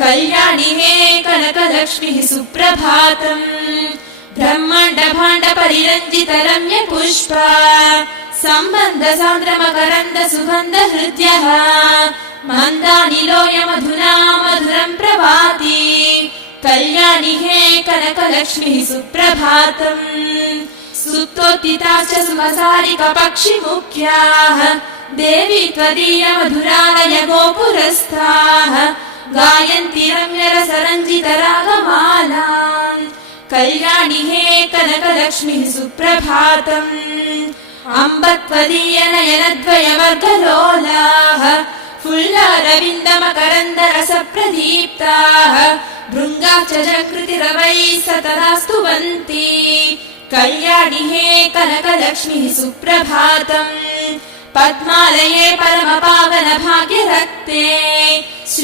कल्याणि हे कनकलक्ष्मिः सुप्रभातम्। ब्रह्माण्ड भाण्ड परिरञ्जित रम्य पुष्पा सम्बन्ध सान्द्र मकरन्द सुगन्ध हृद्यः मधुना मधुरम् प्रभाति। कल्याणि हे कनकलक्ष्मिः सुप्रभातम्। सुप्तोत्थिता च पक्षिमुख्याः देवी त्वदीय मधुरालय गोपुरस्थाः गायन्ति रम्यरसरञ्जित रागमालाम् कल्याणि हे कनकलक्ष्मिः सुप्रभातम्। अम्ब त्वदीय नयनद्वयवर्गलोलाः फुल्लारविन्दमकरन्द रसप्रदीप्ताः भृङ्गा च जकृतिरवैः सतरास्तुवन्ति कल्याणि हे कनकलक्ष्मिः सुप्रभातम्। पद्मालये परमपावन भाग्यरक्ते